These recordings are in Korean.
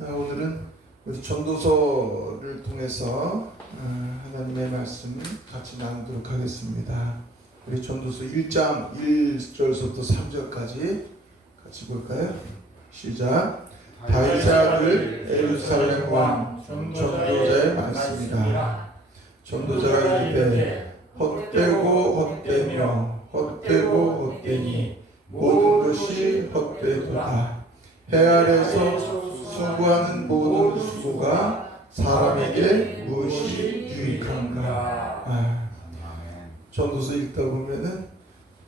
오늘은 우리 전도서를 통해서 하나님의 말씀을 같이 나누도록 하겠습니다. 우리 전도서 1장 1절부터 3절까지 같이 볼까요? 시작. 다윗의 아들 예루살렘 왕 전도자의 말씀이다. 전도자가 이르되 헛되고 헛되며 헛되고 헛되니 모든 것이 헛되도다. 해 아래서 수고하는 모든 수고가 사람에게 무엇이 유익한가. 전도서 읽다 보면은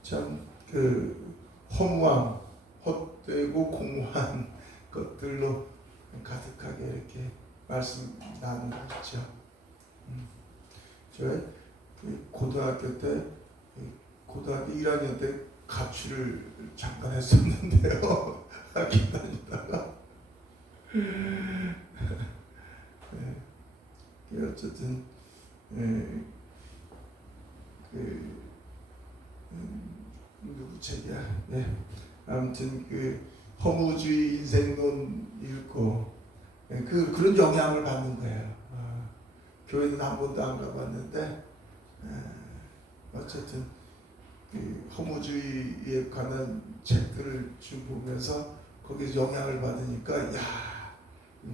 참 그 허무함, 헛되고 공허한 것들로 가득하게 이렇게 말씀 나누고 있죠. 저희 고등학교 1학년 때 가출을 잠깐 했었는데요. 학교 다니다가 어쨌든 누구 책이야? 아무튼 그 허무주의 인생론 읽고 그런 영향을 받는 거예요. 교회는 한 번도 안 가봤는데 어쨌든 그 허무주의에 관한 책들을 좀 보면서 거기서 영향을 받으니까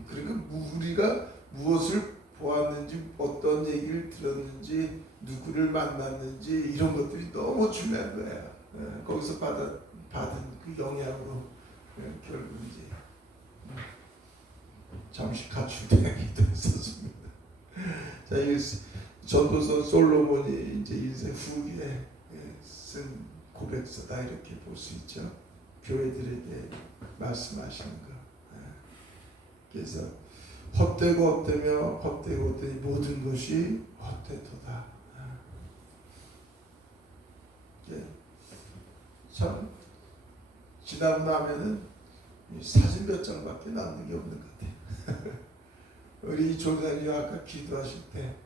그러니까 우리가 무엇을 보았는지 어떤 얘기를 들었는지 누구를 만났는지 이런 것들이 너무 중요한 거예요. 거기서 받은 그 영향으로 결국 이제 잠시 가출되기도 했었습니다. 자, 이 전도서 솔로몬이 이제 인생 후기에 쓴 고백서다 이렇게 볼 수 있죠. 교회들에게 말씀하시는 거. 그래서 헛되고 헛되며 헛되고 헛되니 모든 것이 헛되도다. 참 지나고 나면은 사진 몇 장밖에 남는 게 없는 것 같아요. 우리 조사님 아까 기도하실 때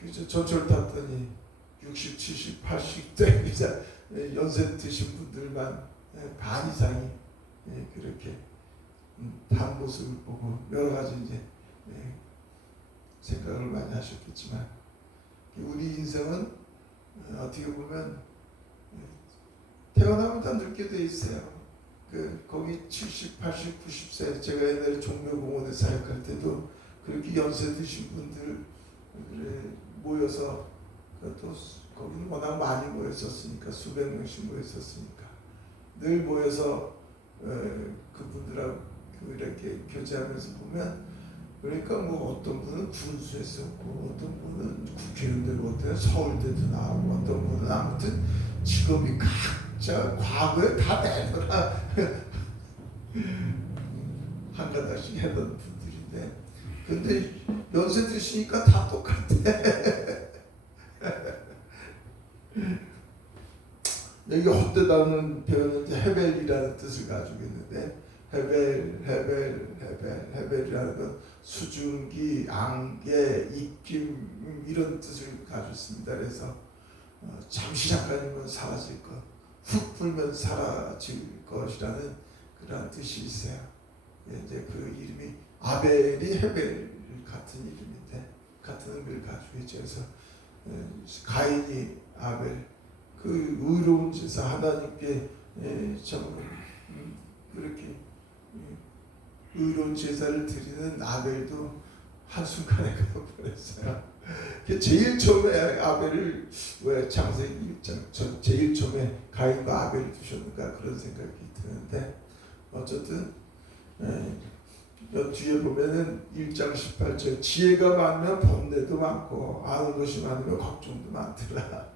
그저 전철 탔더니 60, 70, 80대 연세 드신 분들만 반 이상이 그렇게 단 모습을 보고 여러 가지 이제 생각을 많이 하셨겠지만 우리 인생은 어떻게 보면 태어나면 다 늙게 돼 있어요. 거기 70, 80, 90세 제가 옛날에 종묘공원에 사역할 때도 그렇게 연세 드신 분들 모여서 또 거기는 워낙 많이 모였었으니까 수백 명씩 모였었으니까 늘 모여서 그분들하고 이렇게 교제하면서 보면 그러니까 뭐 어떤 분은 군수했었고 어떤 분은 국회의원 되고 어떤 서울대도 나오고 어떤 분은 아무튼 직업이 각자 과거에 다 내더라 한 가닥씩 했던 분들인데 근데 연세 드시니까 다 똑같아. 여기 헛되다는 표현은 이제 헤벨이라는 뜻을 가지고 있는데 헤벨이라는 건 수증기, 안개, 입김 이런 뜻을 가지고 있습니다. 그래서 잠시 잠깐이면 사라질 것, 훅 불면 사라질 것이라는 그런 뜻이 있어요. 이제 그 이름이 아벨이 헤벨 같은 이름인데 같은 의미를 가지고 있죠. 그래서 가인이 아벨 그 의로운 제사 하나님께 참 그렇게 의로운 제사를 드리는 아벨도 한순간에 가버렸어요. 제일 처음에 아벨을 왜 창세기 1장 제일 처음에 가인과 아벨을 두셨는가 그런 생각이 드는데 어쨌든 뒤에 보면은 1장 18절 지혜가 많으면 번뇌도 많고 아는 것이 많으면 걱정도 많더라.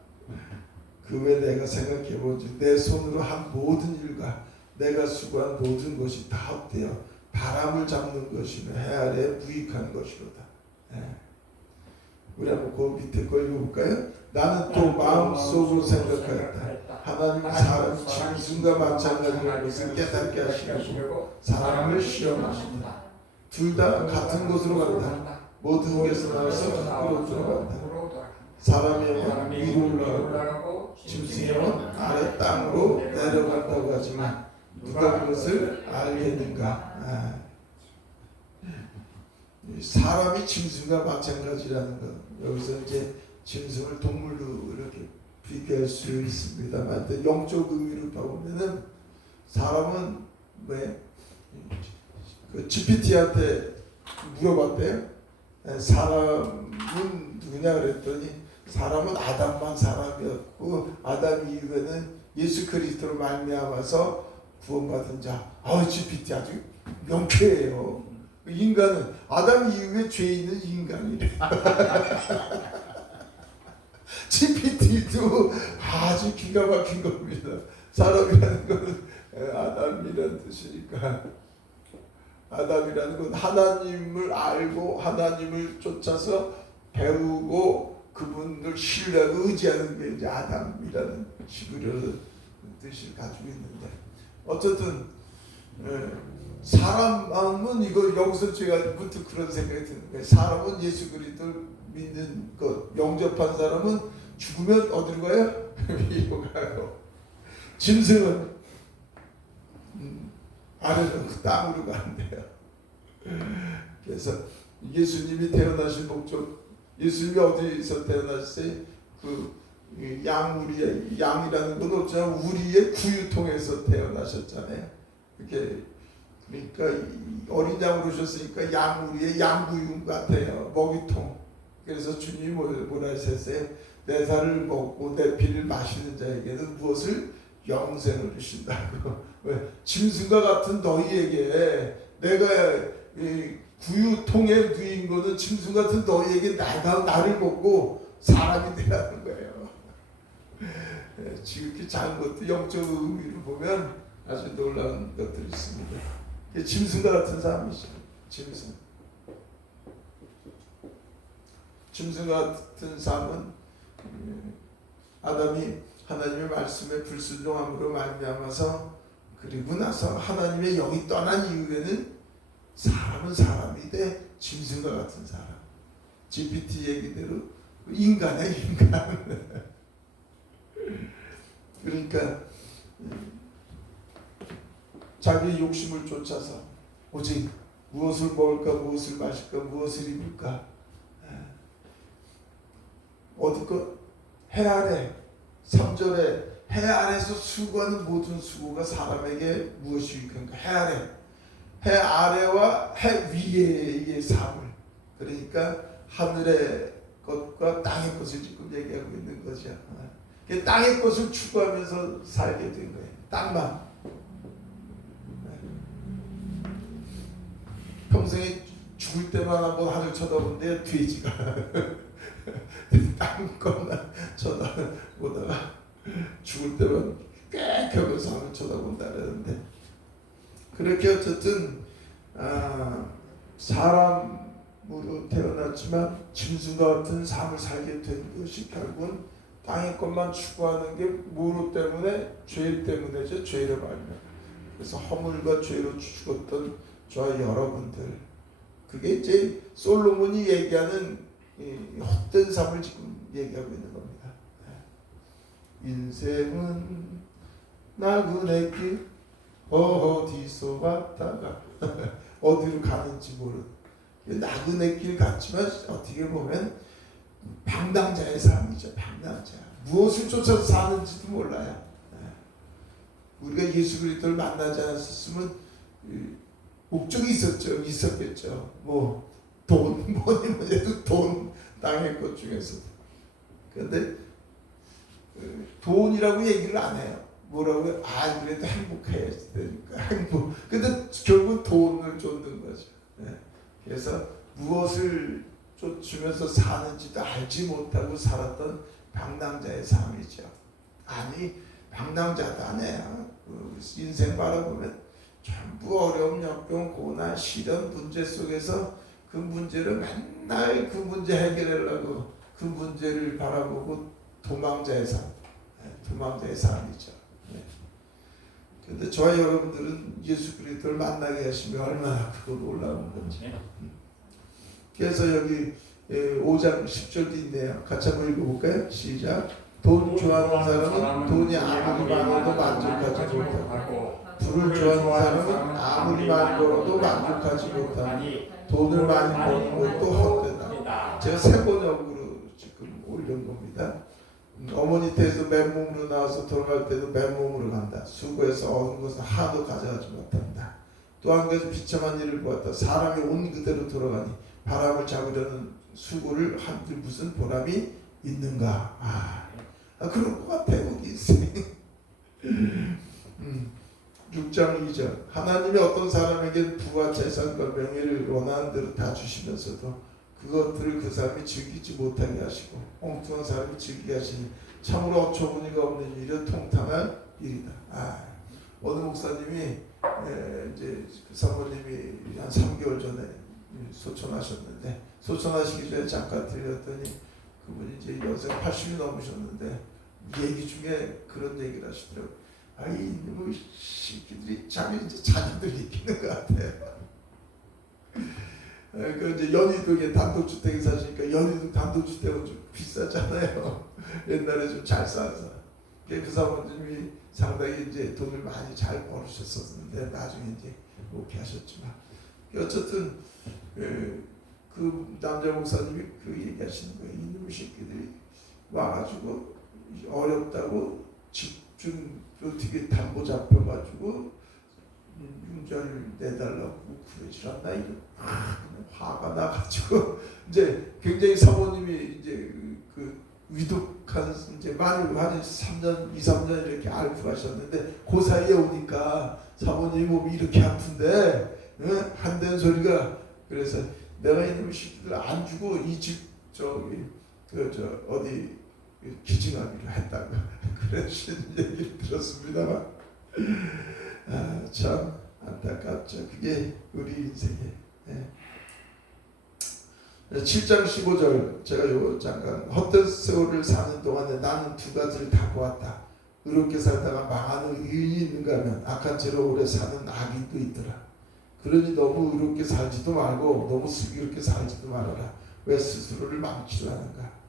그 외에 내가 생각해보지 내 손으로 한 모든 일과 내가 수고한 모든 것이 다 헛되어 바람을 잡는 것이며 해 아래에 무익한 것이로다. 우리 한번 그 밑에 거 읽어볼까요? 나는 또 마음속으로 생각하였다. 하나님은 사람 짐승과 마찬가지인 것을 깨닫게 하시고 사람을 시험하신다. 둘 다 같은 곳으로 간다. 모든 흙에서 나와서 밖으로 들어간다. 사람의 영은 위로 올라가고 짐승의 영은 아래 땅으로 내려간다고 하지만 누가 그것을 알겠는가? 사람이 짐승과 마찬가지라는 것. 여기서 이제 짐승을 동물로 이렇게 비교할 수 있습니다만, 영적 의미로 보면은 사람은 왜 그 GPT한테 물어봤대요. 사람은 누구냐 그랬더니 사람은 아담만 사람이었고 아담 이후에는 예수 그리스도로 말미암아서 구원받은 자. GPT 아주 명쾌해요. 인간은 아담 이후에 죄 있는 인간이래. GPT도 아주 기가 막힌 겁니다. 사람이라는 것은 아담이라는 뜻이니까. 아담이라는 건 하나님을 알고 하나님을 쫓아서 배우고 그분을 신뢰하고 의지하는 게 이제 아담이라는 식으로 뜻을 가지고 있는데, 어쨌든 사람은 이거 여기서 제가 문득 그런 생각이 드는 거예요. 사람은 예수 그리스도를 믿는 것, 영접한 사람은 죽으면 어디로 가요? 위로 가요. 짐승은 아래로 땅으로 간대요. 그래서 예수님이 태어나신 목적, 예수님이 어디서 태어났어요? 그 양우리의, 양이라는 건 어쩌면 우리의 구유통에서 태어나셨잖아요. 이렇게 그러니까 어린 양으로 오셨으니까 양우리의 양구유 같아요. 먹이통. 그래서 주님이 뭐라 하셨어요? 내 살을 먹고 내 피를 마시는 자에게는 무엇을? 영생을 주신다고. 왜? 짐승과 같은 너희에게 내가 구유통에 누인 거는 짐승 같은 너희에게 나를 먹고 사람이 되라는 거예요. 지극히 작은 것도 영적 의미로 보면 아주 놀라운 것들이 있습니다. 짐승과 같은 사람이죠. 짐승과 같은 삶은 아담이 하나님의 말씀에 불순종함으로 말미암아서, 그리고 나서 하나님의 영이 떠난 이후에는 사람은 사람이 돼 짐승과 같은 사람. GPT 얘기대로 인간의 인간. 그러니까 자기 욕심을 쫓아서 오직 무엇을 먹을까, 무엇을 마실까, 무엇을 입을까. 어디 것? 해 아래 3절에 해 아래에서 수고하는 모든 수고가 사람에게 무엇이 유익한가? 해 아래와 해 위의 삶을, 그러니까 하늘의 것과 땅의 것을 지금 얘기하고 있는 거죠. 땅의 것을 추구하면서 살게 된 거예요. 땅만. 평생에 죽을 때만 한번 하늘 쳐다본데 돼지가 땅 것만 쳐다보다가 죽을 때만 깨켜면서 하늘 쳐다본다 그러는데, 그렇게 어쨌든 사람으로 태어났지만 짐승과 같은 삶을 살게 된 것이 결국은 땅의 것만 추구하는 게 뭐로 때문에? 죄 때문에죠. 죄를 말면. 그래서 허물과 죄로 죽었던 저와 여러분들, 그게 이제 솔로몬이 얘기하는 헛된 삶을 지금 얘기하고 있는 겁니다. 인생은 나그네 길 어디서 왔다가 어디로 가는지 모르는 나그네 길 같지만 어떻게 보면 방랑자의 삶이죠. 방랑자. 무엇을 쫓아서 사는지도 몰라요. 우리가 예수 그리스도를 만나지 않았으면 목적이 있었겠죠. 돈, 뭐니 해도 돈, 땅의 것 중에서. 그런데 돈이라고 얘기를 안 해요. 뭐라고요? 그래도 행복해야 되니까 행복. 근데 결국 돈을 쫓는 거죠. 그래서 무엇을 쫓으면서 사는지도 알지 못하고 살았던 방랑자의 삶이죠. 아니, 방랑자도 아니에요. 인생 바라보면 전부 어려움, 역경, 고난, 시련, 문제 속에서 그 문제를 맨날 그 문제 해결하려고 그 문제를 바라보고 도망자의 삶, 도망자의 삶이죠. 그런데 저와 여러분들은 예수 그리스도를 만나게 하시면 얼마나 크고 놀라운 건지. 그래서 여기 5장 10절도 있네요. 같이 한번 읽어볼까요? 시작. 돈 좋아하는 사람은 돈이 아무리 많아도 만족하지 못하고 부를 좋아하는 사람은 아무리 많이 벌어도 만족하지 못하니 돈을 많이 버는 것도 헛되다. 제가 세 번역으로 지금 올린 겁니다. 어머니 댁에서 맨몸으로 나와서 돌아갈 때도 맨몸으로 간다. 수고해서 얻은 것은 하나도 가져가지 못한다. 또 한 가지 비참한 일을 보았다. 사람이 온 그대로 돌아가니 바람을 잡으려는 수고를 한들 무슨 보람이 있는가. 그런 것 같아 우리 인생. 6장 2절 하나님이 어떤 사람에게 부와 재산과 명예를 원하는 대로 다 주시면서도 그것들을 그 사람이 즐기지 못하게 하시고 엉뚱한 사람이 즐기게 하시니 참으로 어처구니가 없는 일이여 통탄할 일이다. 어느 목사님이 이제 그 사모님이 한 3개월 전에 소천하셨는데 소천하시기 전에 잠깐 들렸더니 그분이 이제 연세 80이 넘으셨는데 얘기 중에 그런 얘기를 하시더라고요. 이놈의 새끼들이 자기 이제 자녀들 이기는 것 같아요. 그 이제 연희동에 단독주택에 사시니까 연희동 단독주택은 좀 비싸잖아요. 옛날에 좀 잘 싸서. 그 사모님이 상당히 이제 돈을 많이 잘 벌으셨었는데 나중에 이제 그렇게 하셨지만 어쨌든 그 남자 목사님이 그 얘기하시는 거예요. 이놈의 새끼들이 와가지고 어렵다고 집중 어떻게 담보 잡혀가지고 융자를 내달라고 그러질 않나 이거 화가 나가지고 이제 굉장히 사모님이 이제 그 위독한 이제 많이 한 3년 2, 3년 이렇게 앓고 가셨는데 그 사이에 오니까 사모님 몸이 이렇게 아픈데 한다는 소리가 그래서 내가 이놈 새끼들 안 주고 이 집 저기 어디 기증하기로 했다고 그러신 얘기를 들었습니다만 참 안타깝죠. 그게 우리 인생이에요. 7장 15절 제가 요 잠깐 헛된 세월을 사는 동안에 나는 두 가지를 다 보았다. 의롭게 살다가 망하는 의인이 있는가 하면 악한 죄로 오래 사는 악인도 있더라. 그러니 너무 의롭게 살지도 말고 너무 슬기롭게 살지도 말아라. 왜 스스로를 망치려 하는가.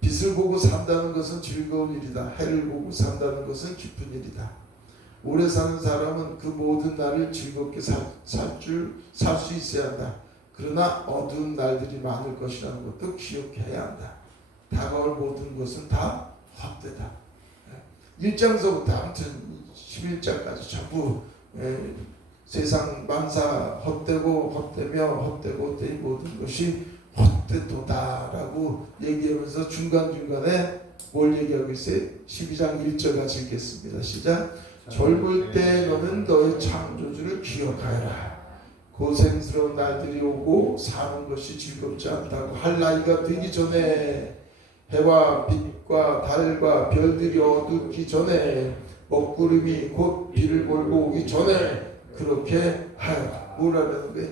빛을 보고 산다는 것은 즐거운 일이다. 해를 보고 산다는 것은 기쁜 일이다. 오래 사는 사람은 그 모든 날을 즐겁게 살 수 있어야 한다. 그러나 어두운 날들이 많을 것이라는 것도 기억해야 한다. 다가올 모든 것은 다 헛되다. 1장서부터 아무튼 11장까지 전부 세상 만사 헛되고 헛되며 헛되고 헛되이 모든 것이 헛되도다라고 얘기하면서 중간중간에 뭘 얘기하고 있어요? 12장 1절 같이 읽겠습니다. 시작. 젊을 때 너는 너의 창조주를 기억하여라. 고생스러운 날들이 오고 사는 것이 즐겁지 않다고 할 나이가 되기 전에 해와 빛과 달과 별들이 어둡기 전에 먹구름이 곧 비를 몰고 오기 전에 그렇게 하여라. 뭐라는 거예요?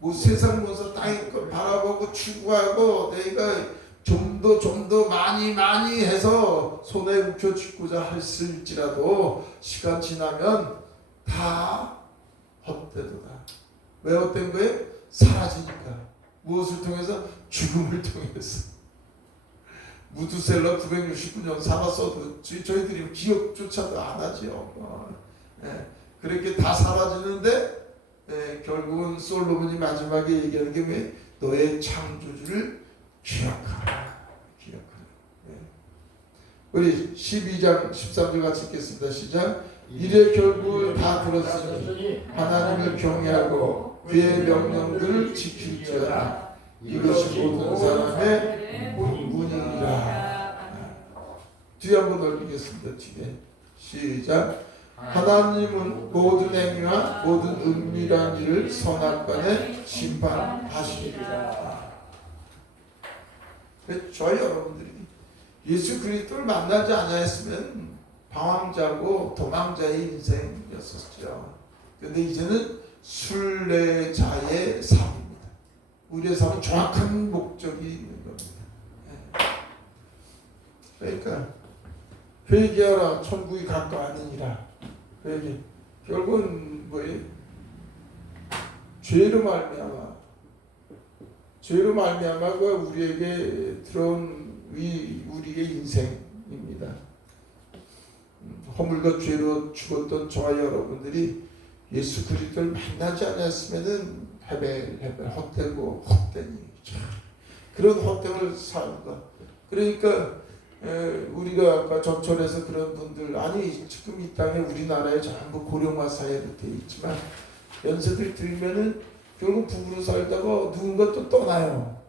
뭐 세상 모서 땅의 걸 바라보고 추구하고 내가 좀 더 많이 해서 손에 묵혀 쥐고자 했을지라도 시간 지나면 다 헛되도다. 왜 헛된 거예요? 사라지니까. 무엇을 통해서? 죽음을 통해서. 무드셀러 969년 살았어도 저희들이 기억조차도 안 하죠. 그렇게 다 사라지는데 결국은 솔로몬이 마지막에 얘기하는 게 왜? 너의 창조주를 기억하라. 우리 12장 13절 같이 읽겠습니다. 시작. 이래 결국을 다 들었으니 하나님을 경외하고 그의 명령들을 지킬지어다. 이것이 모든 사람의 문이니라. 뒤에 한번 넓히겠습니다. 뒤에 시작. 하나님은 모든 행위와 모든 은밀한 일을 선악간에 심판하시리라. 저희 여러분들이 예수 그리스도를 만나지 않았으면 방황자고 도망자의 인생이었었죠. 그런데 이제는 순례자의 삶입니다. 우리의 삶은 정확한 목적이 있는 겁니다. 그러니까 회개하라 천국이 가까우니라. 회개. 결국은 뭐예요? 죄로 말미암아가 우리에게 들어온 우리의 인생입니다. 허물과 죄로 죽었던 저와 여러분들이 예수 그리스도를 만나지 않았으면은 헤벨 헛되고 헛되니 그런 헛됨을 사는 것. 그러니까 우리가 아까 전철에서 그런 분들 아니 지금 이 땅에 우리나라에 전부 고령화 사회로 되어 있지만 연세들 들면은 결국 부부로 살다가 누군가 또 떠나요.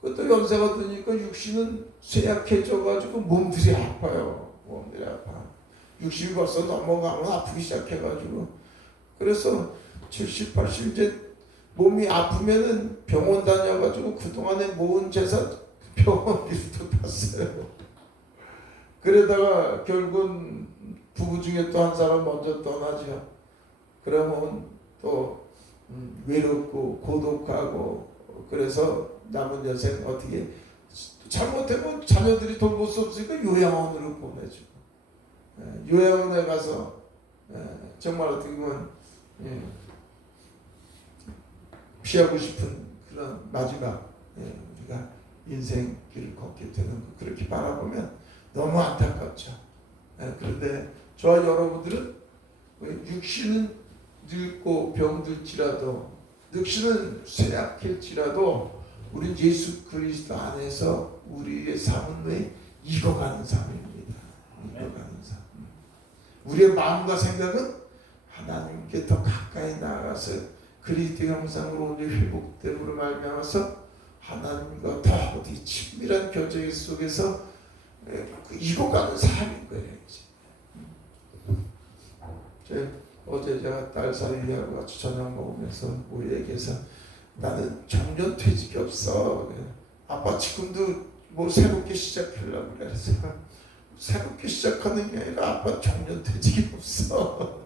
그것도 연세가 드니까 육신은 쇠약해져가지고 몸들이 아파요. 몸들이 아파. 60이 벌써 넘어가면 아프기 시작해가지고 그래서 70, 80 이제 몸이 아프면은 병원 다녀가지고 그동안에 모은 재산 병원비도 다 써요. 그러다가 결국은 부부 중에 또 한 사람 먼저 떠나죠. 그러면 또 외롭고 고독하고 그래서 남은 여생 어떻게 잘못하면 자녀들이 돌볼 수 없으니까 요양원으로 보내주고 요양원에 가서 정말 어떻게 보면 피하고 싶은 그런 마지막 우리가 인생 길을 걷게 되는 거 그렇게 바라보면 너무 안타깝죠. 그런데 저와 여러분들은 육신은 늙고 병들지라도 육신은 쇠약할지라도 우리는 예수 그리스도 안에서 우리의 삶은 왜 익어가는 삶입니다. 익어가는 삶. 우리의 마음과 생각은 하나님께 더 가까이 나아가서 그리스도의 형상으로 우리 회복됨으로 말미암아서 하나님과 더 어디 친밀한 교제 속에서 익어가는 삶인 거예요. 어제 제가 딸 사위하고 같이 저녁 먹으면서 뭐 얘기해서 나는 정년퇴직이 없어. 아빠 지금도 뭐 새롭게 시작하려고 그래서 새롭게 시작하는 게 아니라 아빠 정년퇴직이 없어.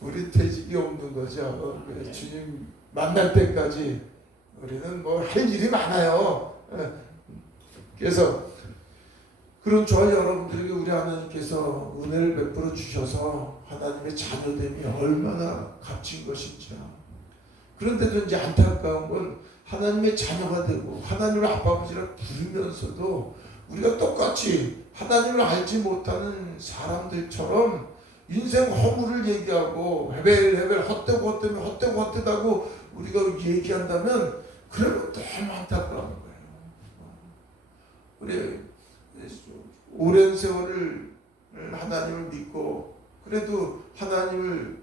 우리 퇴직이 없는 거죠. 주님 만날 때까지 우리는 뭐 할 일이 많아요. 그래서 그런 저와 여러분들에게 우리 하나님께서 은혜를 베풀어 주셔서 하나님의 자녀됨이 얼마나 값진 것인지. 그런데도 이제 안타까운 건 하나님의 자녀가 되고 하나님을 아빠 아버지라 부르면서도 우리가 똑같이 하나님을 알지 못하는 사람들처럼 인생 허물을 얘기하고 헤벨 헛되고 헛되다고 우리가 얘기한다면 그러면 너무 안타까운 거예요. 우리 오랜 세월을 하나님을 믿고 그래도 하나님을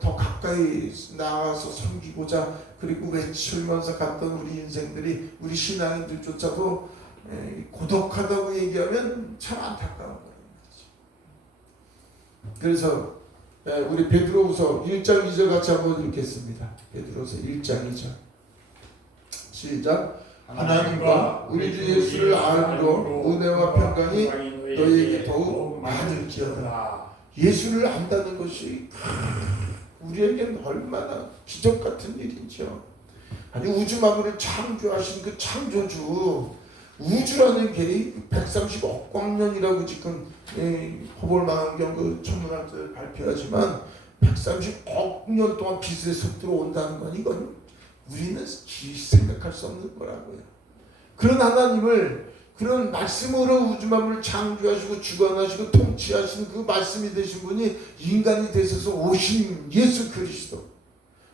더 가까이 나아가서 섬기고자 그리고 외치면서 갔던 우리 인생들이 우리 신앙인들조차도 고독하다고 얘기하면 참 안타까운 거예요. 그래서 우리 베드로후서 1장 2절 같이 한번 읽겠습니다. 베드로후서 1장 2절 시작. 하나님과 우리 주 예수를 알므로 은혜와 평강이 너희에게 더욱 많을지어다. 예수를 안다는 것이 우리에게는 얼마나 기적 같은 일이죠. 아니 우주 만물을 창조하신 그 창조주, 우주라는 게 130억 광년이라고 지금 허벌망원경 그 천문학자들 발표하지만 130억 년 동안 빛의 속도로 온다는 건 이건 우리는 생각할 수 없는 거라고요. 그런 하나님을 그런 말씀으로 우주 만물을 창조하시고 주관하시고 통치하신 그 말씀이 되신 분이 인간이 되셔서 오신 예수 그리스도.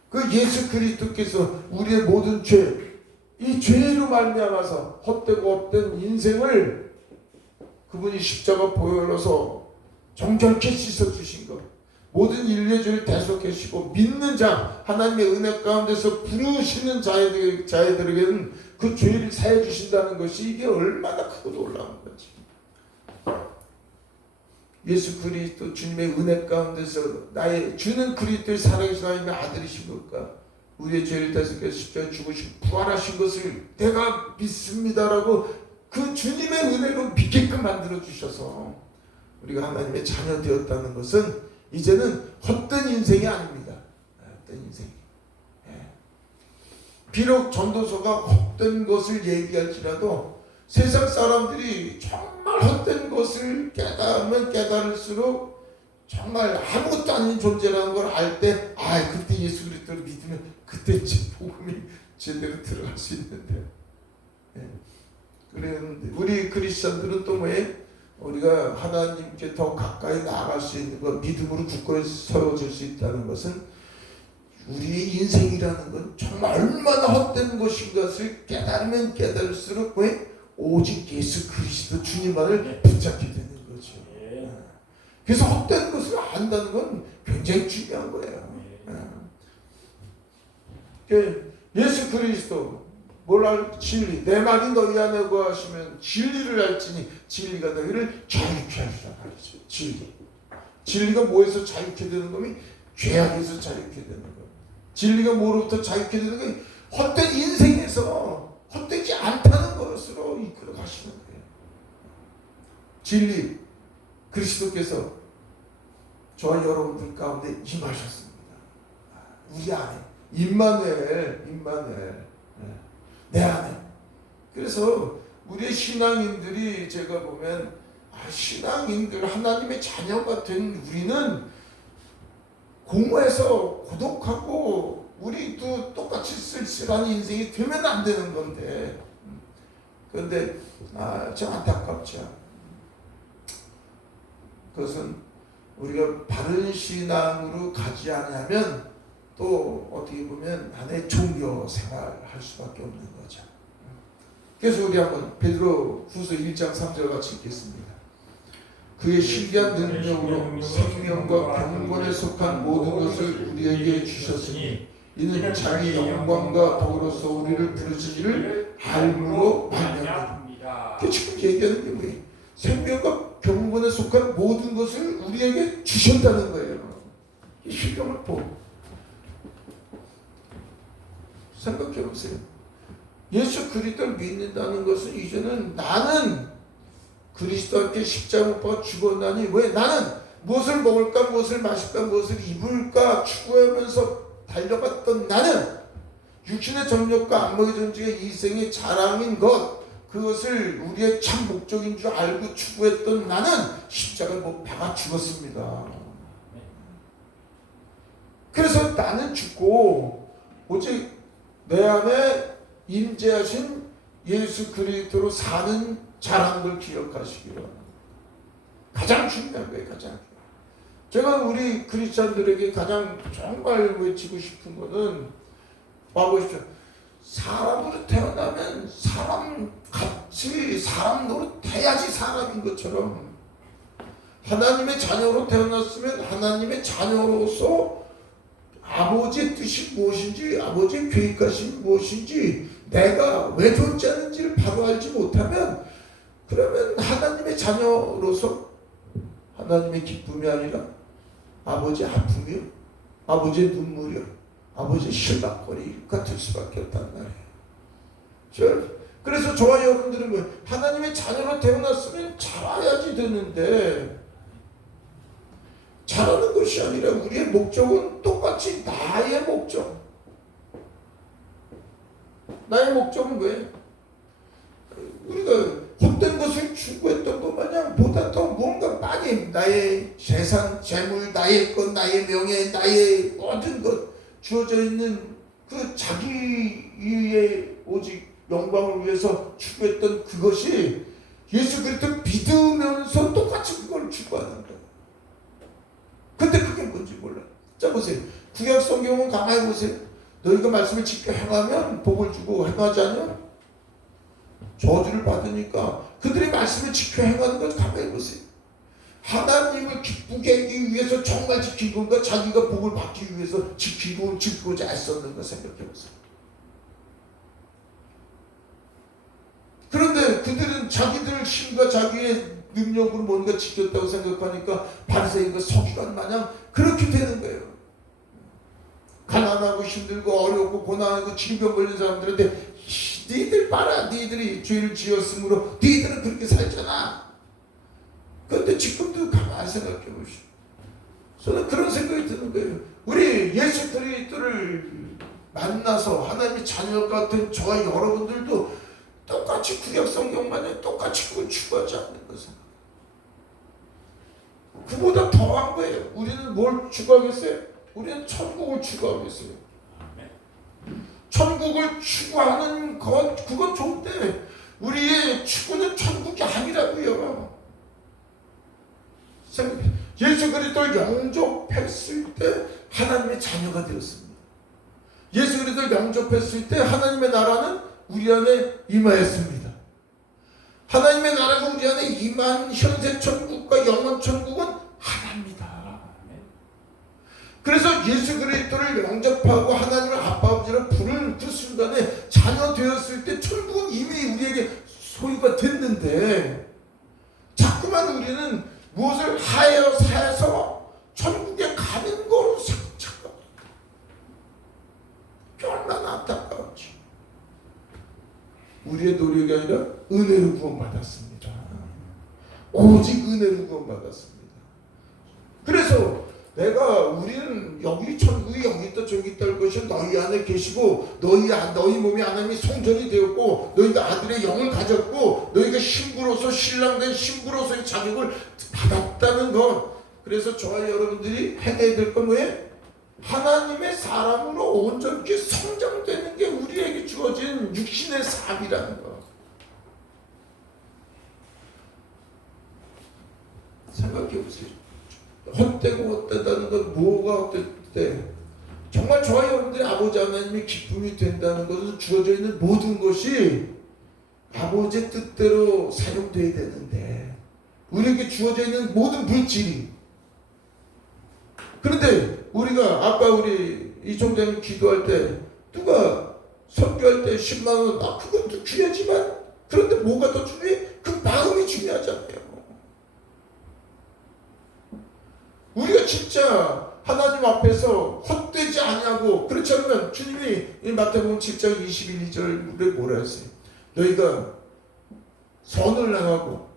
그 예수 그리스도께서 우리의 모든 죄, 이 죄로 말미암아서 헛되고 헛된 인생을 그분이 십자가 보혈로서 정결케 씻어주신 것. 모든 인류의 죄를 대속하시고 믿는 자, 하나님의 은혜 가운데서 부르시는 자애들에게는 그 죄를 사해 주신다는 것이 이게 얼마나 크고 놀라운 거지. 예수 그리스도 주님의 은혜 가운데서 나의 주는 그리스도의 살아계신 하나님의 아들이신 걸까? 우리의 죄를 대속해서 십자가에 죽으시고 부활하신 것을 내가 믿습니다라고 그 주님의 은혜로 믿게끔 만들어 주셔서 우리가 하나님의 자녀 되었다는 것은 이제는 헛된 인생이 아닙니다. 헛된 인생. 비록 전도서가 헛된 것을 얘기할지라도 세상 사람들이 정말 헛된 것을 깨달으면 깨달을수록 정말 아무것도 아닌 존재라는 걸 알 때, 그때 예수 그리스도를 믿으면 그때 복음이 제대로 들어갈 수 있는데. 그런데 우리 크리스천들은 또 왜 우리가 하나님께 더 가까이 나아갈 수 있는 것, 믿음으로 굳건히 세워질 수 있다는 것은 우리의 인생이라는 건 정말 얼마나 헛된 것인 것을 깨달으면 깨달을수록 왜? 오직 예수 그리스도 주님만을 붙잡게 되는 거죠. 그래서 헛된 것을 안다는 건 굉장히 중요한 거예요. 예수 그리스도 뭘 알? 진리. 내 말이 너희 안에 거하시면 진리를 알지니 진리가 너희를 자유케 하리라 말이죠. 진리. 진리가 뭐에서 자유케 되는 거니? 죄악에서 자유케 되는 거. 진리가 뭐로부터 자유케 되는 거니? 헛된 인생에서 헛되지 않다는 것으로 이끌어 가시는 거예요. 진리. 그리스도께서 저와 여러분들 가운데 임하셨습니다. 우리 안에 임마누엘 내 안에. 그래서 우리의 신앙인들이 제가 보면 신앙인들 하나님의 자녀가 된 우리는 공허해서 고독하고 우리도 똑같이 쓸쓸한 인생이 되면 안 되는 건데 그런데 참 안타깝죠. 그것은 우리가 바른 신앙으로 가지 않으면 또 어떻게 보면 하나의 종교 생활을 할 수밖에 없는 거죠. 그래서 우리 한번 베드로 후서 1장 3절 같이 읽겠습니다. 그의 신비한 능력으로 생명과 경건에 속한 모든 것을 우리에게 주셨으니 이는 자기 영광과 덕으로서 우리를 부르신 이를 알므로 말미암아. 지금 얘기하는 게 뭐예요? 생명과 경건에 속한 모든 것을 우리에게 주셨다는 거예요. 이 신경을 보고 생각해 보세요. 예수 그리스도를 믿는다는 것은 이제는 나는 그리스도와 함께 십자가 못 박아 죽었나니 왜 나는 무엇을 먹을까 무엇을 마실까 무엇을 입을까 추구하면서 달려갔던 나는 육신의 정욕과 안목의 전쟁의 이 생의 자랑인 것 그것을 우리의 참 목적인 줄 알고 추구했던 나는 십자가를 못 박아 죽었습니다. 그래서 나는 죽고 오직 내 안에 임재하신 예수 그리스도로 사는 자라는 걸 기억하시기 바랍니다. 가장 중요한 거예요. 가장. 제가 우리 크리스찬들에게 가장 정말 외치고 싶은 거는 봐보십시오. 사람으로 태어나면 사람같이 사람 노릇해야지 사람인 것처럼 하나님의 자녀로 태어났으면 하나님의 자녀로서 아버지의 뜻이 무엇인지 아버지의 계획하신 무엇인지 내가 왜 존재하는지를 바로 알지 못하면 그러면 하나님의 자녀로서 하나님의 기쁨이 아니라 아버지의 아픔이요 아버지의 눈물이요 아버지의 실망거리가 될 수밖에 없단 말이에요. 그래서 저와 여러분들은 뭐 하나님의 자녀로 태어났으면 자라야지 되는데 자라는 것이 아니라 우리의 목적은 똑같이 나의 목적. 나의 목적은 뭐예요? 우리가 헛된 것을 추구했던 것 마냥 보다 더 뭔가 많이 나의 재산, 재물, 나의 것, 나의 명예, 나의 모든 것 주어져 있는 그 자기의 오직 영광을 위해서 추구했던 그것이 예수 그리스도 믿으면서 똑같이 그걸 추구하는 거예요. 근데 그게 뭔지 몰라요. 자 보세요. 구약 성경은 가만히 보세요. 너희가 말씀을 지켜 행하면 복을 주고 행하지 않으면 저주를 받으니까 그들의 말씀을 지켜 행하는 걸 가만히 보세요. 하나님을 기쁘게 하기 위해서 정말 지킨 건가 자기가 복을 받기 위해서 지키고자 애썼는가 생각해 보세요. 그런데 그들은 자기들 힘과 자기의 능력으로 뭔가 지켰다고 생각하니까 바리새인과 서기관 마냥 그렇게 되는 거예요. 가난하고 힘들고 어렵고 고난하고 질병 걸린 사람들한테 니들 봐라 니들이 죄를 지었으므로 니들은 그렇게 살잖아. 그런데 지금도 가만히 생각해 보시오. 저는 그런 생각이 드는 거예요. 우리 예수 그리스도를 만나서 하나님의 자녀 같은 저와 여러분들도 똑같이 구약 성경 마냥 똑같이 그걸 추구하지 않는 것은 그보다 더한 거예요. 우리는 뭘 추구하겠어요? 우리는 천국을 추구하겠어요. 천국을 추구하는 것 그건 좋은데 우리의 추구는 천국이 아니라고요. 예수 그리스도를 영접했을 때 하나님의 자녀가 되었습니다. 예수 그리스도를 영접했을 때 하나님의 나라는 우리 안에 임하였습니다. 하나님의 나라가 우리 안에 임한 현세 천국과 영원 천국은 하나입니다. 그래서 예수 그리스도를 영접하고 하나님을 아빠 아버지로 부르는 그 순간에 자녀 되었을 때 천국은 이미 우리에게 소유가 됐는데 자꾸만 우리는 무엇을 하여 사해서 천국에 가는 거로 생각합니다. 얼마나 안타까운지. 우리의 노력이 아니라 은혜로 구원받았습니다. 오직 은혜로 구원받았습니다. 그래서 우리는 여기 천국이 여기 있다 저기 있다 할 것이 너희 안에 계시고 너희 몸이 하나님이 성전이 되었고 너희가 아들의 영을 가졌고 너희가 신부로서 신랑된 신부로서의 자격을 받았다는 것. 그래서 저와 여러분들이 해내야 될 건 뭐예요? 하나님의 사람으로 온전히 성장되는 게 우리에게 주어진 육신의 삶이라는 것. 생각해 보세요. 헛되고 헛되다는 건 뭐가 헛되대? 정말 저와 여러분들의 아버지 하나님의 기쁨이 된다는 것은 주어져 있는 모든 것이 아버지의 뜻대로 사용되어야 되는데 우리에게 주어져 있는 모든 물질이, 그런데 우리가 아까 우리 이총장님 기도할 때 누가 선교할 때 10만 원, 그것도 중요하지만 그런데 뭐가 더 중요해? 그 마음이 중요하잖아요. 우리가 진짜 하나님 앞에서 헛되지 아니하고, 그렇지 않으면 주님이 마태복음 7장 21절에 뭐라 했어요? 너희가 선을 행하고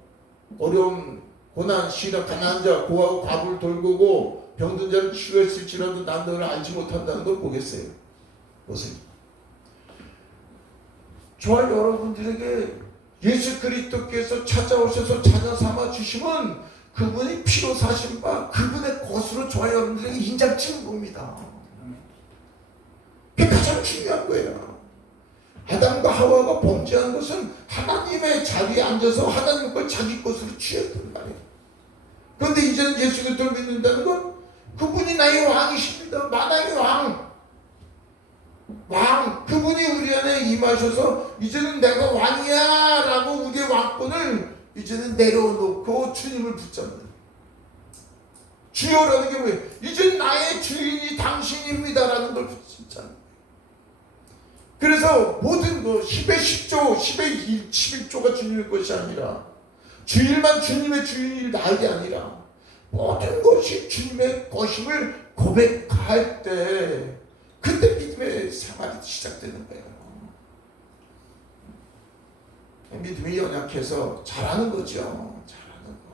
어려움, 고난, 시련, 가난한 자, 고아하고 과부를 돌보고 병든 자를 치유했을지라도 난 너를 알지 못한다는 걸 보겠어요. 보세요. 저와 여러분들에게 예수 그리스도께서 찾아오셔서 자녀 삼아 주시면 그분이 피로 사신 바 그분의 것으로 저와 여러분들에게 인장 찍은 겁니다. 그게 가장 중요한 거예요. 아담과 하와가 범죄한 것은 하나님의 자리에 앉아서 하나님 걸 자기 것으로 취했단 말이에요. 그런데 이제는 예수 그리스도를 믿는다는 건 그분이 나의 왕이십니다. 만왕의 왕, 그분이 우리 안에 임하셔서 이제는 내가 왕이야 라고 우리의 왕권을 이제는 내려놓고 주님을 붙잡는, 주여라는 게 뭐예요? 이제 나의 주인이 당신입니다 라는 걸 붙잡는 거예요. 그래서 모든 거 10의 10조 10의 11조가 주님의 것이 아니라 주일만 주님의 주인이 나게 아니라 모든 것이 주님의 것임을 고백할 때 그때 믿음의 생활이 시작되는 거예요. 믿음이 연약해서 잘하는 거죠. 잘하는 거.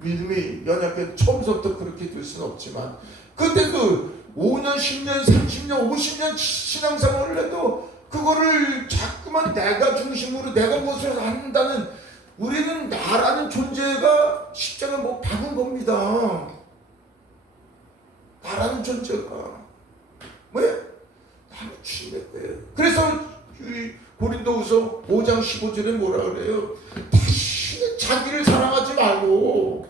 믿음이 연약해 처음부터 그렇게 될 수는 없지만, 근데 그 5년, 10년, 30년, 50년 신앙생활을 해도 그거를 자꾸만 내가 중심으로 내가 무엇을 한다는, 우리는 나라는 존재가 십자가 뭐 박은 겁니다. 나라는 존재가 뭐예요? 나는 주님의 거예요. 그래서 고린도후서 5장 15절에 뭐라 그래요? 다시는 자기를 사랑하지 말고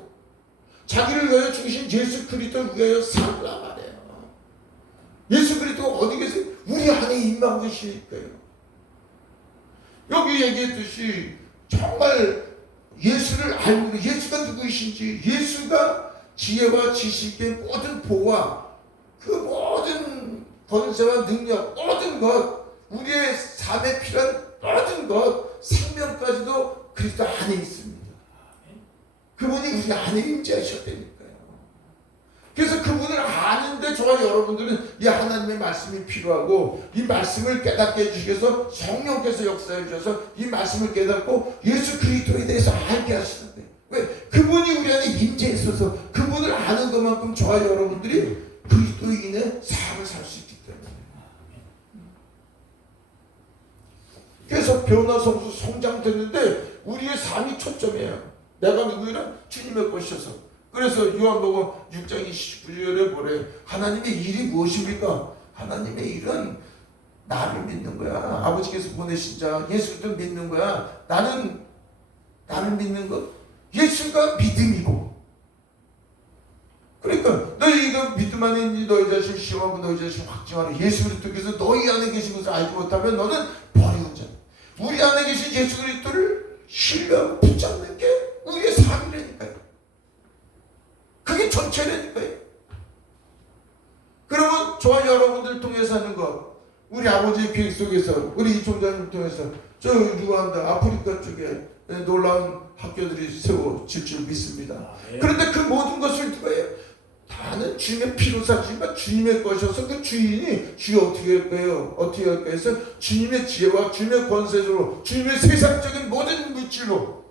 자기를 위하여 죽으신 예수 그리스도를 위하여 살라 말해요. 예수 그리스도가 어디 계세요? 우리 안에 임하고 계시니까요. 여기 얘기했듯이 정말 예수를 알고, 예수가 누구이신지, 예수가 지혜와 지식의 모든 보화, 그 모든 권세와 능력, 모든 것, 우리의 삶에 필요한 모든 것, 생명까지도 그리스도 안에 있습니다. 그분이 우리 안에 임재하셨다니까요. 그래서 그분을 아는데 저와 여러분들은 이 하나님의 말씀이 필요하고, 이 말씀을 깨닫게 해주셔서 성령께서 역사해 주셔서 이 말씀을 깨닫고 예수 그리스도에 대해서 알게 하시는데, 왜? 그분이 우리 안에 임재했어서 그분을 아는 것만큼 저와 여러분들이 그리스도인의 삶을 살 수 있기 때문에. 그래서 변화성수 성장됐는데 우리의 삶이 초점이에요. 내가 누구이라? 주님의 것이어서. 그래서 요한복음 6장 29절에 뭐래? 하나님의 일이 무엇입니까? 하나님의 일은 나를 믿는 거야. 아버지께서 보내신 자 예수 그리스도를 믿는 거야. 나는 믿는 것. 예수가 믿음이고 너희만 있니 너희 자신 시험하고 너희 자신 확증하라. 예수 그리스도께서 너희 안에 계신 것을 알지 못하면 너는 버리운 자다. 우리 안에 계신 예수 그리스도를 신뢰하고 붙잡는 게 우리의 삶이라니까요. 그게 전체라니까요. 그러면 저와 여러분들 통해서 하는 것, 우리 아버지의 계획 속에서, 우리 이 총장님 통해서 저 루안다 아프리카 쪽에 놀라운 학교들이 세워질 줄 믿습니다. 그런데 그 모든 것을 누가 해요? 다는 주님의 피로 사지만 주님의 것이어서 그 주인이 주여 어떻게 할 거예요? 어떻게 할 거예요? 해서 주님의 지혜와 주님의 권세로 주님의 세상적인 모든 물질로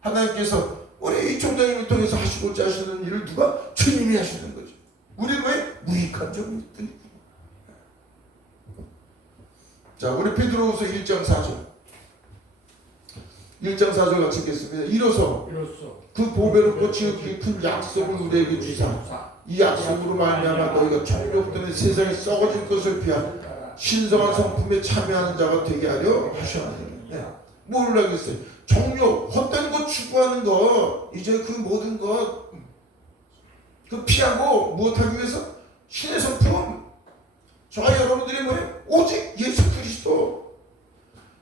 하나님께서 우리 이 총장님을 통해서 하시고자 하시는 일을 누가? 주님이 하시는 거죠. 우리는 왜? 무익한 점이 있더니. 자, 우리 베드로후서 1장 4절 1장 4절 같이 읽겠습니다. 이로써 그 보배롭고 지극히 큰 약속을 우리에게 주사 이 약속으로 말미암아 너희가 총력되는 세상에 썩어질 것을 피한 신성한 성품에 참여하는 자가 되게 하려 하셨느니라. 네. 뭘 하겠어요? 정욕, 헛된 것 추구하는 것, 이제 그 모든 것 그 피하고 무엇하기 위해서? 신의 성품. 저와 여러분들이 뭐예요? 오직 예수 그리스도.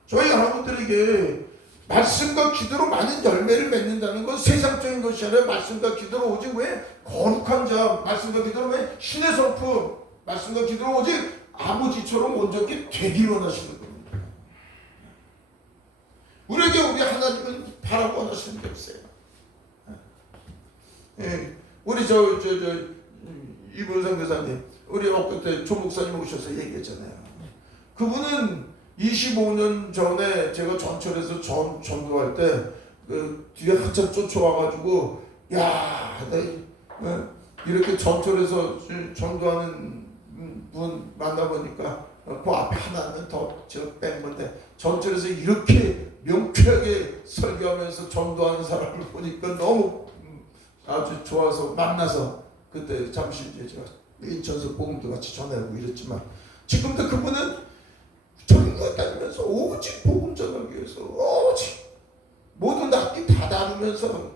저희 여러분들에게 말씀과 기도로 많은 열매를 맺는다는 건 세상적인 것이 아니라 말씀과 기도로 오직 왜? 거룩한 자, 말씀과 기도로 왜? 신의 성품, 말씀과 기도로 오직 아버지처럼 온전히 되길 원하시는 겁니다. 우리에게 우리 하나님은 바라고 원하시는 게 없어요. 예, 우리 이문상 교사님, 우리 그때 조 목사님 오셔서 얘기했잖아요. 그분은 25년 전에 제가 전철에서 전도할 때 그 뒤에 한참 쫓아와가지고 야, 이렇게 전철에서 전도하는 분 만나보니까 그 앞에 하나는 더 제가 뺀 건데 전철에서 이렇게 명쾌하게 설교하면서 전도하는 사람을 보니까 너무 아주 좋아서 만나서 그때 잠시 이제 제가 인천서 복음도 같이 전하고 이랬지만 지금도 그분은 전도 다니면서 오직 복음 전하기 위해서 오직 모든 악기 다 다루면서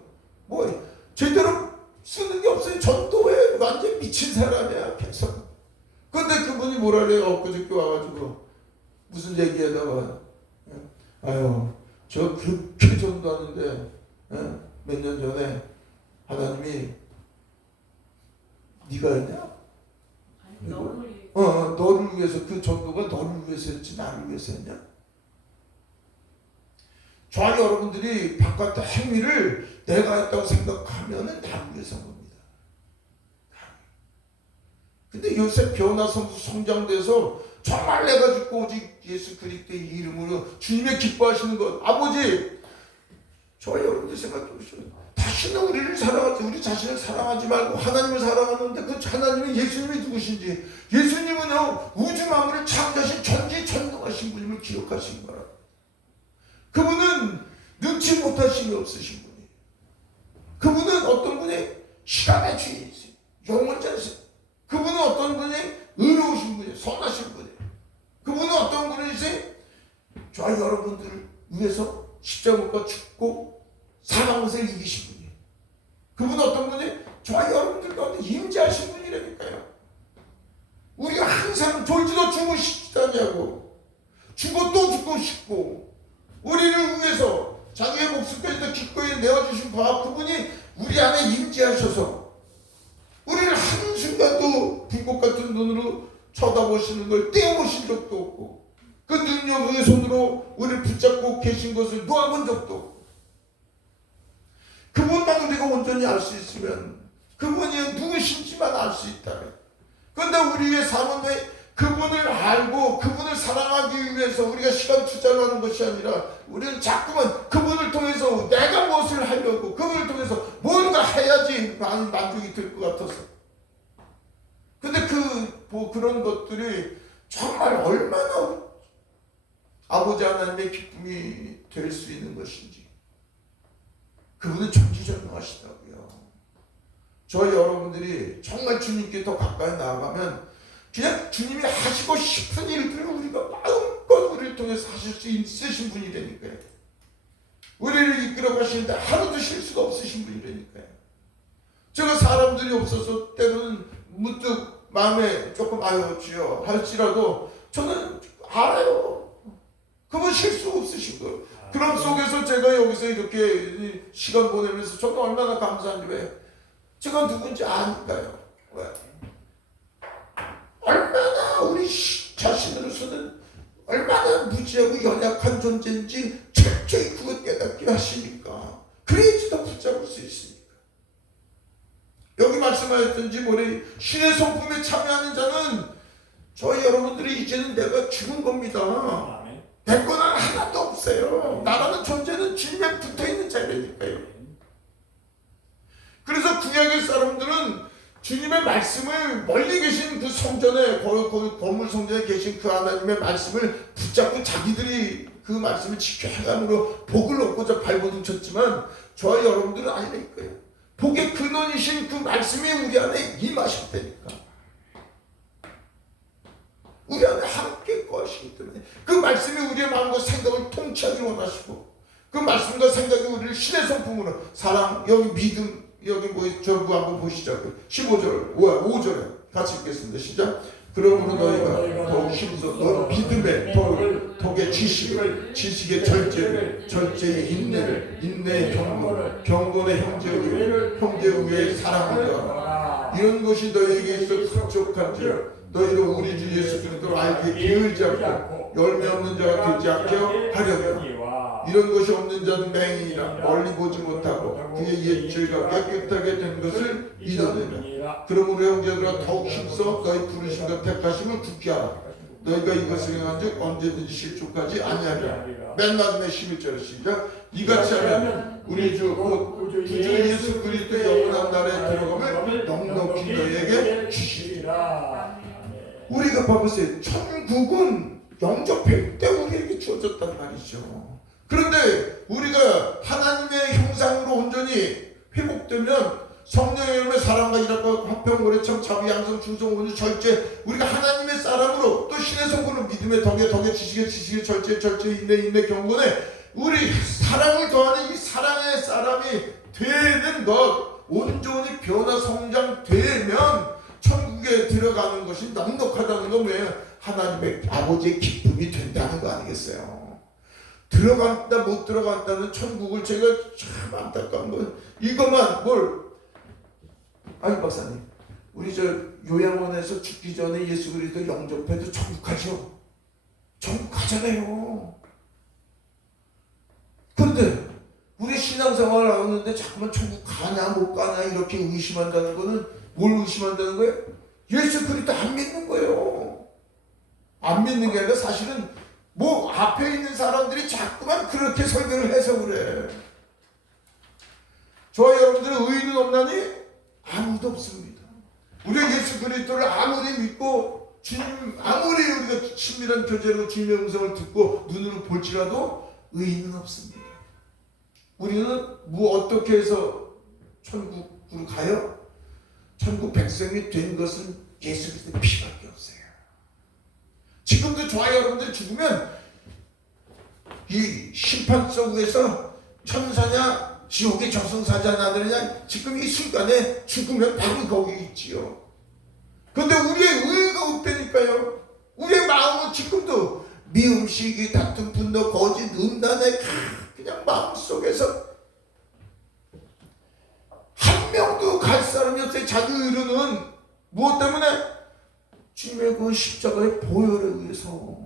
뭐 제대로 쓰는 게 없어요. 전도에 완전 미친 사람이야 계속. 근데 그분이 뭐라 그래요? 엊그저께 와가지고 무슨 얘기하다가 아유 저 그렇게 전도하는데 몇 년 전에 하나님이 네가 했냐? 너를 위해서 그 전도가 너를 위해서 했지 나를 위해서 했냐? 저와 여러분들이 바깥의 행위를 내가 했다고 생각하면은 나를 위해서 한 겁니다. 근데 요새 변화성수 성장돼서 정말 내가 죽고 오직 예수 그리스도의 이름으로 주님의 기뻐하시는 것 아버지 저와 여러분들 생각해 보시면 다시는 우리를 사랑하지 우리 자신을 사랑하지 말고 하나님을 사랑하는데 그 하나님은 예수님이 누구신지 예수님은요 우주 만물을 창조하신 전지전능하신 분임을 기억하신 거라. 그분은 능치 못하신 게 없으신 분이에요. 그분은 어떤 분이 시간의 주인이세요. 영원자세요. 그분은 어떤 분이 의로우신 분이에요. 선하신 분이에요. 그분은 어떤 분이세요? 저와 여러분들을 위해서 십자가가 죽고 사망을 이기신 분이에요. 그분은 어떤 분이 저와 여러분들 가운데 임재하신 분이라니까요. 우리가 항상 졸지도 주무시다냐고 죽어 또 죽고 싶고 우리를 위해서 자기의 목숨까지도 기꺼이 내어주신 그분이 우리 안에 임재하셔서 우리를 한순간도 불꽃 같은 눈으로 쳐다보시는 걸 떼어보신 적도 없고 그 능력의 손으로 우리를 붙잡고 계신 것을 놓아본 적도 없고 그분만 우리가 온전히 알 수 있으면 그분이 누구신지만 알 수 있다면 그런데 우리의 삶은 왜 그분을 알고 그분을 사랑하기 위해서 우리가 시간 투자를 하는 것이 아니라 우리는 자꾸만 그분을 통해서 내가 무엇을 하려고 그분을 통해서 뭔가 해야지 만족이 될 것 같아서 근데 그런 것들이 정말 얼마나 아버지 하나님의 기쁨이 될 수 있는 것인지 그분은 전지전능하시다고요. 저희 여러분들이 정말 주님께 더 가까이 나아가면 그냥 주님이 하시고 싶은 일들을 우리가 마음껏 우리를 통해서 하실 수 있으신 분이라니까요. 우리를 이끌어 가시는데 하루도 실수가 없으신 분이라니까요. 제가 사람들이 없어서 때로는 문득 마음에 조금 아유 주여 할지라도 저는 알아요. 그분 실수 없으시고 그런 속에서 제가 여기서 이렇게 시간 보내면서 저는 얼마나 감사한지. 왜? 제가 누군지 아니까요. 왜? 얼마나 우리 자신으로서는 얼마나 무지하고 연약한 존재인지 철저히 그것 깨닫게 하시니까 그래야지 더 붙잡을 수 있으니까. 여기 말씀하셨던지 우리 신의 성품에 참여하는 자는 저희 여러분들이 이제는 내가 죽은 겁니다. 될 거는 하나도 없어요. 나라는 존재는 주님에 붙어있는 자라니까요. 그래서 구약의 사람들은 주님의 말씀을 멀리 계신 그 성전에 건물 성전에 계신 그 하나님의 말씀을 붙잡고 자기들이 그 말씀을 지켜 행함으로 복을 얻고자 발버둥쳤지만 저와 여러분들은 아니니까요. 복의 근원이신 그 말씀이 우리 안에 임하셨다니까. 우리 안에 함께 거하시기 때문에 그 말씀이 우리의 마음과 생각을 통치하기 원하시고 그 말씀과 생각이 우리를 신의 성품으로 사랑, 여기 믿음, 여기 저거 한번 보시죠. 15절, 5절에 같이 읽겠습니다. 시작. 그러므로 너희가 더욱 힘써 믿음의 덕의 지식의 절제의 인내의 경건의 형제의 사랑하라. 이런 것이 너희에게 있어 부족한지라 너희를 우리 주 예수 그리스도로 알게 게을지 않고 열매 없는 자가 되지 않게 하려니와. 이런 것이 없는 자는 맹인이라 멀리 보지 못하고 그의 옛죄가 깨끗하게 된 것을 잊어내라. 그러므로 형제들아 더욱 힘써 너희 부르심과 택하심을 굳게 하라. 너희가 이것을 행한즉 언제든지 실족하지 아니하리라. 맨 마지막에 11절에 시작. 이같이 하면 우리 주 예수 그리스도의 영원한 나라에 들어감을 넉넉히 너희에게 주시리라. 우리가 봐보세요. 천국은 영접할 때 우리에게 주어졌단 말이죠. 그런데 우리가 하나님의 형상으로 온전히 회복되면 성령의 열매 사랑과 일합과 화평 참 자비 양성 충성 온유 절제 우리가 하나님의 사람으로 또 신의 성품으로 믿음의 덕의 지식의 절제 인내 경건에 우리 사랑을 더하는 이 사랑의 사람이 되는 것 온전히 변화 성장되면 천국에 들어가는 것이 넉넉하다는 건 뭐예요? 하나님의 아버지의 기쁨이 된다는 거 아니겠어요? 들어갔다 못 들어갔다는 천국을 제가 참 안타까운 건 이것만 아니 박사님 우리 저 요양원에서 죽기 전에 예수 그리스도 영접해도 천국 가죠? 천국 가잖아요. 그런데 우리 신앙생활을 하는데 자꾸만 천국 가냐 못 가냐 이렇게 의심한다는 거는 뭘 의심한다는 거예요? 예수 그리스도 안 믿는 거예요. 안 믿는 게 아니라 사실은 앞에 있는 사람들이 자꾸만 그렇게 설명을 해서 그래. 저와 여러분들은 의인은 없나니? 아무도 없습니다. 우리가 예수 그리스도를 아무리 믿고 주님 아무리 우리가 친밀한 교제로 주님의 음성을 듣고 눈으로 볼지라도 의인은 없습니다. 우리는 어떻게 해서 천국으로 가요? 천국 백성이 된 것은 예수 그리스도의 피밖에 없어요. 지금도 저와 여러분들이 죽으면 이 심판 속에서 천사냐 지옥의 저승사자냐 되느냐 지금 이 순간에 죽으면 바로 거기 있지요. 그런데 우리의 의의가 없다니까요. 우리의 마음은 지금도 미움, 시기, 다툼, 분노, 거짓, 음란에 그냥 마음속에서 한 명도 갈 사람이 없어요. 자기 의로는 무엇 때문에? 주님의 그 십자가의 보혈에 의해서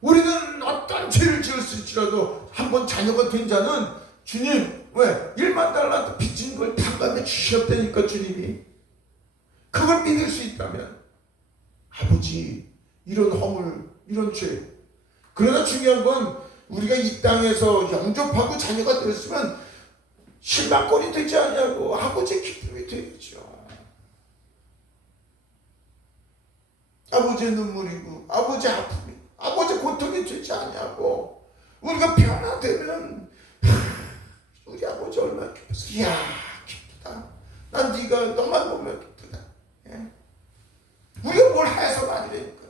우리는 어떤 죄를 지었을지라도 한번 자녀가 된 자는 주님 왜? 1만 달란트 빚진 걸 탕감해 주셨다니까 주님이. 그걸 믿을 수 있다면 아버지 이런 허물 이런 죄 그러나 중요한 건 우리가 이 땅에서 영접하고 자녀가 되었으면 실망거리 되지 않냐고 아버지의 기쁨이 되겠죠. 아버지의 눈물이고 아버지의 아픔이 아버지의 고통이 되지 않냐고 우리가 변화되면 우리 아버지 얼마나 기뻐서 이야 기쁘다. 난 네가 너만 보면 기쁘다. 예? 우리가 뭘 해서가 아니라니까.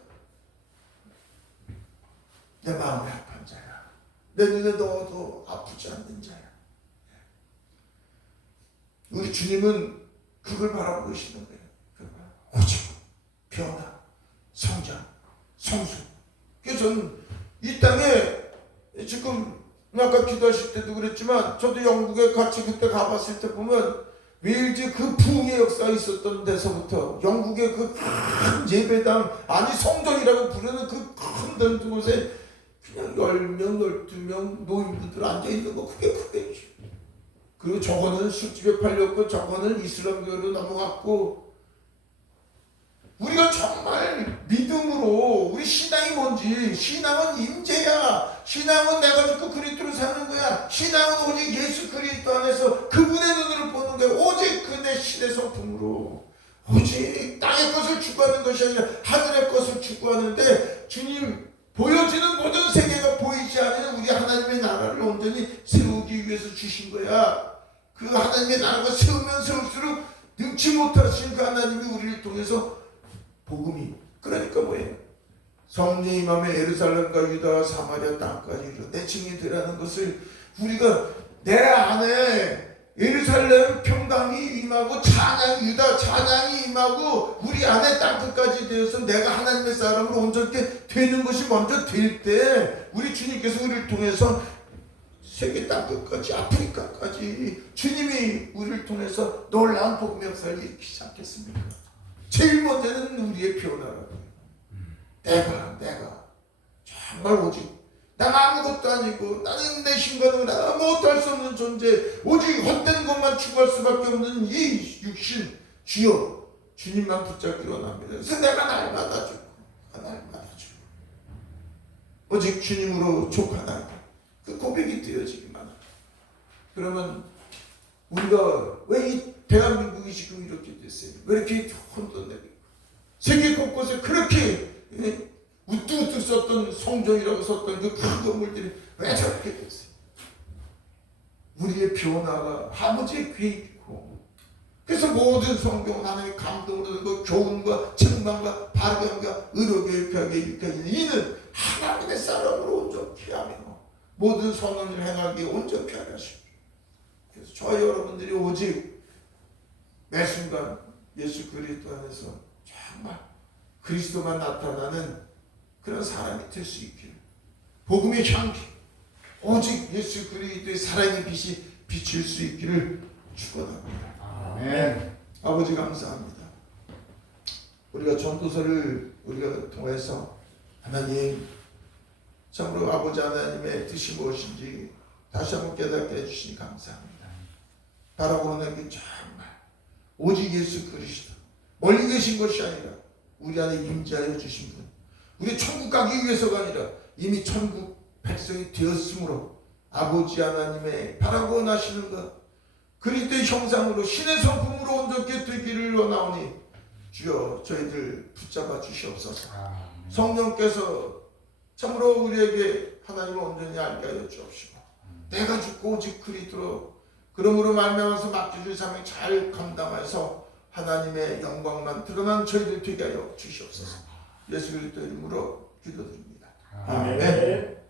내 마음이 아픈 자야. 내 눈에 넣어도 아프지 않는 자야. 우리 주님은 그걸 바라보고 계시는 거예요. 오직 변화, 성장, 성수. 그래서 저는 이 땅에 지금 아까 기도하실 때도 그랬지만 저도 영국에 같이 그때 가봤을 때 보면 웨일즈 그 부흥의 역사가 있었던 데서부터 영국의 그 큰 예배당, 아니 성전이라고 부르는 그 큰 곳에 그냥 10명, 12명 노인분들 앉아있는 거 그게 크겠지. 그리고 저거는 술집에 팔렸고 저거는 이슬람교로 넘어갔고, 우리가 정말 믿음으로 우리 신앙이 뭔지, 신앙은 임재야. 신앙은 내가 죽고 그리스도로 사는 거야. 신앙은 오직 예수 그리스도 안에서 그분의 눈으로 보는 거야. 오직 그내 신의 성품으로, 오직 땅의 것을 추구하는 것이 아니라 하늘의 것을 추구하는데, 주님 보여지는 모든 세계가 보이지 않는 우리 하나님의 나라를 온전히 세우기 위해서 주신 거야. 그 하나님의 나라가 세우면 세울수록 능치 못하신 그 하나님이 우리를 통해서 복음이, 그러니까 뭐예요? 성령이 임하며 예루살렘과 유다와 사마리아 땅까지 이르러 내 증인이 되라는 것을, 우리가 내 안에 예루살렘 평강이 임하고 찬양, 유다 찬양이 임하고 우리 안에 땅끝까지 되어서 내가 하나님의 사람으로 온전히 되는 것이 먼저 될 때, 우리 주님께서 우리를 통해서 세계 땅끝까지, 아프리카까지 주님이 우리를 통해서 놀라운 복음의 역사를 일으키지 않겠습니까? 제일 먼저는 우리의 변화라고요. 내가 정말 오직 난 아무것도 아니고, 나는 내 신과는 아무것도 할 수 없는 존재, 오직 헛된 것만 추구할 수밖에 없는 이 육신, 주여 주님만 붙잡기로 합니다. 그래서 내가 날마다 주고 오직 주님으로 족하다, 그 고백이 되어지기만 합니다. 그러면 우리가 왜 이 대한민국이 지금 이렇게 됐어요? 왜 이렇게 혼돈되고, 세계 곳곳에 그렇게 우뚝우뚝 썼던 성전이라고 썼던 그 큰 건물들이 왜 저렇게 됐어요? 우리의 변화가 아버지의 계획이고, 그래서 모든 성경은 하나님의 감동으로 그 교훈과 책망과 발견과 의로교육하게 일으켜지는 이는 하나님의 사람으로 온전케 하며 모든 선언을 행하기에 온전케 하려 하십니다. 그래서 저와 여러분들이 오직 매 순간 예수 그리스도 안에서 정말 그리스도만 나타나는 그런 사람이 될 수 있기를, 복음의 향기, 오직 예수 그리스도의 사랑의 빛이 비칠 수 있기를 축원합니다. 아멘. 아버지 감사합니다. 우리가 전도서를 우리가 통해서 하나님 참으로 아버지 하나님의 뜻이 무엇인지 다시 한번 깨닫게 해주시니 감사합니다. 바라보는 게 정말 오직 예수 그리스도, 멀리 계신 것이 아니라 우리 안에 임재하여 주신 분, 우리 천국 가기 위해서가 아니라 이미 천국 백성이 되었으므로 아버지 하나님의 바라고 나시는 것, 그리스도의 형상으로 신의 성품으로 온전케 되기를 원하오니 주여 저희들 붙잡아 주시옵소서. 성령께서 참으로 우리에게 하나님을 온전히 알게 하여 주옵시고, 내가 죽고 오직 그리스도로, 그러므로 말미암아서 맡겨진 사명을 잘 감당해서 하나님의 영광만 드러난 저희들 되게 하여 주시옵소서. 예수 그리스도 이름으로 기도드립니다. 아멘.